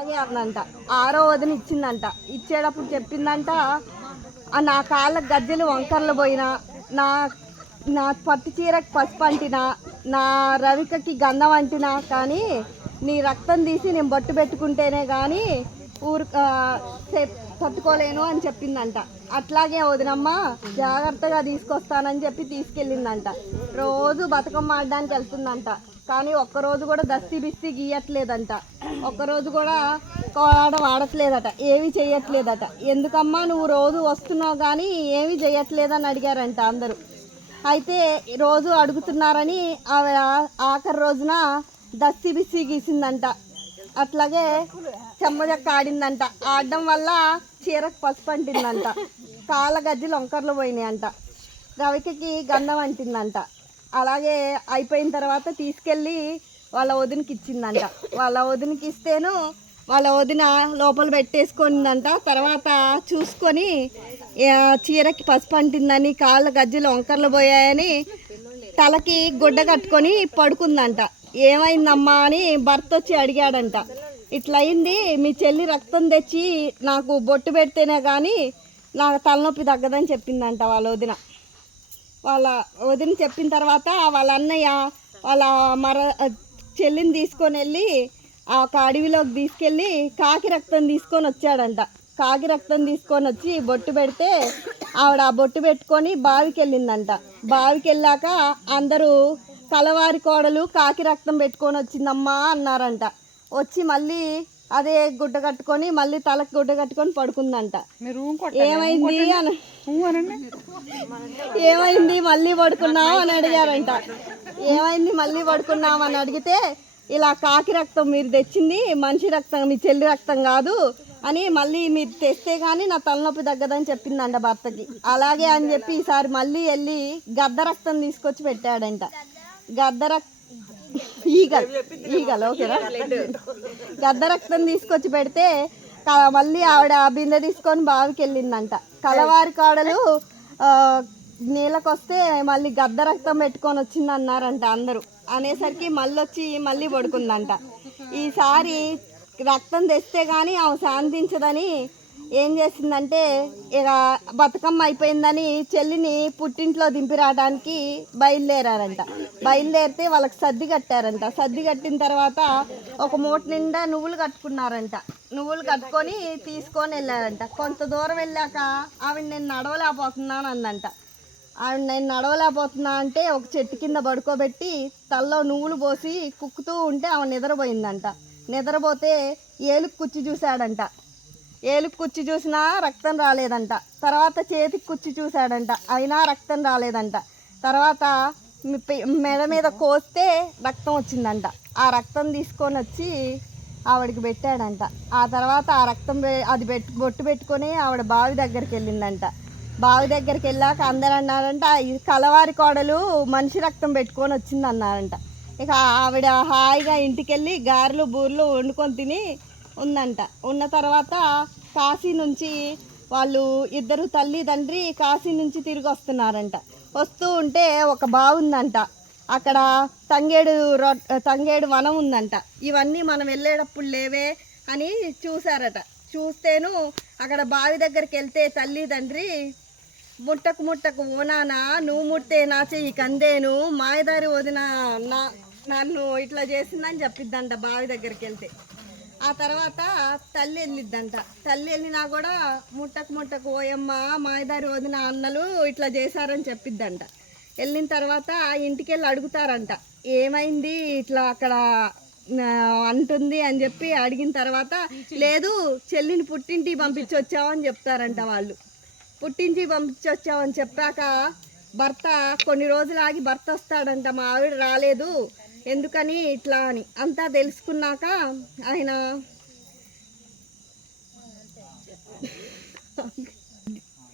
అలాగే అందంట. ఆరో వదిన ఇచ్చిందంట. ఇచ్చేటప్పుడు చెప్పిందంట, నా కాళ్ళకు గజ్జెలు వంకర్లు పోయినా, నా నా పట్టు చీరకు పసుపు అంటినా, నా రవికకి గంధం అంటినా కానీ నీ రక్తం తీసి నేను బొట్టు పెట్టుకుంటేనే కానీ ఊరు తట్టుకోలేను అని చెప్పిందంట. అట్లాగే వదినమ్మ జాగ్రత్తగా తీసుకొస్తానని చెప్పి తీసుకెళ్ళిందంట. రోజు బతుకమ్మ ఆడడానికి వెళ్తుందంట. కానీ ఒక్కరోజు కూడా దస్తి బిస్తి గీయట్లేదంట. ఒక్కరోజు కూడా కోలాటం ఆడట్లేదట, ఏమీ చేయట్లేదట. ఎందుకమ్మా నువ్వు రోజు వస్తున్నావు కానీ ఏమీ చేయట్లేదని అడిగారంట అందరూ. అయితే రోజు అడుగుతున్నారని ఆవిడ ఆఖరి రోజున దస్తి బిస్తి గీసిందంట. అట్లాగే చెమ్మజక్క ఆడిందంట. ఆడడం వల్ల చీరకు పసుపు అంటిందంట. కాళ్ళ గజ్జలు వంకర్లు పోయినాయంట. రవికకి గంధం అంటిందంట. అలాగే అయిపోయిన తర్వాత తీసుకెళ్ళి వాళ్ళ వదినకి ఇచ్చిందంట. వాళ్ళ వదినకి ఇస్తేను వాళ్ళ వదిన లోపల పెట్టేసుకుందంట. తర్వాత చూసుకొని చీరకి పసుపు అంటిందని, కాళ్ళ గజ్జలు వంకర్లు పోయాయని తలకి గుడ్డ కట్టుకొని పడుకుందంట. ఏమైందమ్మా అని భర్త వచ్చి అడిగాడంట. ఇట్లా అయింది, మీ చెల్లి రక్తం తెచ్చి నాకు బొట్టు పెడితేనే కానీ నాకు తలనొప్పి తగ్గదని చెప్పిందంట వాళ్ళ వదిన. వాళ్ళ వదిన చెప్పిన తర్వాత వాళ్ళ అన్నయ్య వాళ్ళ చెల్లిని తీసుకొని వెళ్ళి ఆ అడవిలోకి తీసుకెళ్ళి కాకి రక్తం తీసుకొని వచ్చాడంట. కాకి రక్తం తీసుకొని వచ్చి బొట్టు పెడితే ఆవిడ ఆ బొట్టు పెట్టుకొని బావికి వెళ్ళిందంట. బావికి వెళ్ళాక అందరూ కలవారి కోడలు కాకి రక్తం పెట్టుకొని వచ్చిందమ్మా అన్నారంట. వచ్చి మళ్ళీ అదే గుడ్డ కట్టుకొని మళ్ళీ తలకు గుడ్డ కట్టుకొని పడుకుందంట. ఏమైంది అని ఏమైంది మళ్ళీ పడుకున్నావు అని అడిగారంట. ఏమైంది మళ్ళీ పడుకున్నావు అని అడిగితే, ఇలా కాకి రక్తం మీరు తెచ్చింది మనిషి రక్తం, మీ చెల్లి రక్తం కాదు అని మళ్ళీ మీరు తెస్తే కానీ నా తలనొప్పి తగ్గదని చెప్పిందంట భర్తకి. అలాగే అని చెప్పి ఈసారి మళ్ళీ వెళ్ళి గద్ద రక్తం తీసుకొచ్చి పెట్టాడంట. ఈగలు ఓకేనా, గద్ద రక్తం తీసుకొచ్చి పెడితే మళ్ళీ ఆవిడ బిందె తీసుకొని బావికి వెళ్ళిందంట. కలవారి కాడలు నీళ్ళకొస్తే మళ్ళీ గద్ద రక్తం పెట్టుకొని వచ్చింది అన్నారంట అందరూ. అనేసరికి మళ్ళీ పడుకుందంట. ఈసారి రక్తం తెస్తే కానీ ఆమె శాంతించదని ఏం చేసిందంటే, ఇక బతుకమ్మ అయిపోయిందని చెల్లిని పుట్టింట్లో దింపి రావడానికి బయలుదేరారంట. బయలుదేరితే వాళ్ళకి సర్ది కట్టారంట. సర్ది కట్టిన తర్వాత ఒక మూట నిండా నువ్వులు కట్టుకున్నారంట. నువ్వులు కట్టుకొని తీసుకొని వెళ్ళారంట. కొంత దూరం వెళ్ళాక ఆవిడ నేను నడవలేకపోతున్నాను అందంట. ఆవిడ నేను నడవలేకపోతున్నా అంటే ఒక చెట్టు కింద పడుకోబెట్టి తల్లో నువ్వులు పోసి కుక్కుతూ ఉంటే ఆమె నిద్రపోయిందంట. నిద్రపోతే ఏలుకు కుచ్చి చూశాడంట. ఏలుకు కుచ్చి చూసినా రక్తం రాలేదంట. తర్వాత చేతికి కుచ్చి చూశాడంట, అయినా రక్తం రాలేదంట. తర్వాత మెడ మీద కోస్తే రక్తం వచ్చిందంట. ఆ రక్తం తీసుకొని వచ్చి ఆవిడకి పెట్టాడంట. ఆ తర్వాత ఆ రక్తం బొట్టు పెట్టుకొని ఆవిడ బావి దగ్గరికి వెళ్ళిందంట. బావి దగ్గరికి వెళ్ళాక అందరూ అన్నారంట, ఇది కలవారి కోడలు మనిషి రక్తం పెట్టుకొని వచ్చింది అన్నారంట. ఇక ఆవిడ హాయిగా ఇంటికి వెళ్ళి గారెలు బూరెలు వండుకొని తిని ఉందంట. ఉన్న తర్వాత కాశీ నుంచి వాళ్ళు ఇద్దరు తల్లి తండ్రి కాశీ నుంచి తిరిగి వస్తున్నారంట. వస్తూ ఉంటే ఒక బావి ఉందంట. అక్కడ తంగేడు వనం ఉందంట. ఇవన్నీ మనం వెళ్ళేటప్పుడు లేవే అని చూసారట. చూస్తేను అక్కడ బావి దగ్గరికి వెళ్తే తల్లి తండ్రి, ముట్టకు ఓనానా నువ్వు ముట్టే నా చెయ్యి కందేను, మాయదారి వదిన నన్ను ఇట్లా చేసిందని చెప్పిద్దంట బావి దగ్గరికి వెళ్తే. ఆ తర్వాత తల్లి వెళ్ళిద్దంట. తల్లి వెళ్ళినా కూడా ముట్టకు ఓయమ్మ మాయదారి వదిన అన్నలు ఇట్లా చేశారని చెప్పిద్దంట. వెళ్ళిన తర్వాత ఇంటికి వెళ్ళి అడుగుతారంట, ఏమైంది ఇట్లా అక్కడ అంటుంది అని చెప్పి అడిగిన తర్వాత, లేదు చెల్లిని పుట్టింటికి పంపించి వచ్చావని చెప్తారంట వాళ్ళు. పుట్టింటికి పంపించి వచ్చావని చెప్పాక భర్త కొన్ని రోజులు ఆగి భర్త వస్తాడంట. మా ఆవిడ రాలేదు ఎందుకని ఇట్లా అని అంతా తెలుసుకున్నాక ఆయన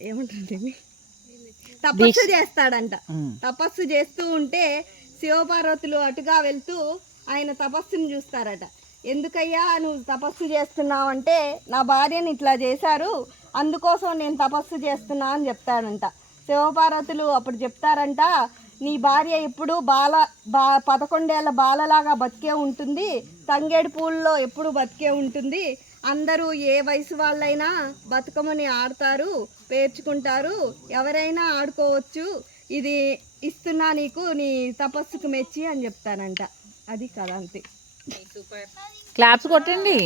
ఏమంటుంది తపస్సు చేస్తాడంట. తపస్సు చేస్తూ ఉంటే శివపార్వతులు అటుగా వెళ్తూ ఆయన తపస్సుని చూస్తారట. ఎందుకయ్యా నువ్వు తపస్సు చేస్తున్నావు అంటే, నా భార్యని ఇట్లా చేశారు అందుకోసం నేను తపస్సు చేస్తున్నా అని చెప్తాడంట. శివపార్వతులు అప్పుడు చెప్తారంట, నీ భార్య ఇప్పుడు 11 ఏళ్ళ బాలలాగా బతికే ఉంటుంది, తంగేడు పూల్లో ఎప్పుడు బతికే ఉంటుంది. అందరూ ఏ వయసు వాళ్ళైనా బతుకమ్మని ఆడతారు, పేర్చుకుంటారు, ఎవరైనా ఆడుకోవచ్చు. ఇది ఇస్తున్నా నీకు నీ తపస్సుకు మెచ్చి అని చెప్తానంట. అది కదా, అంతే. క్లాప్స్ కొట్టండి.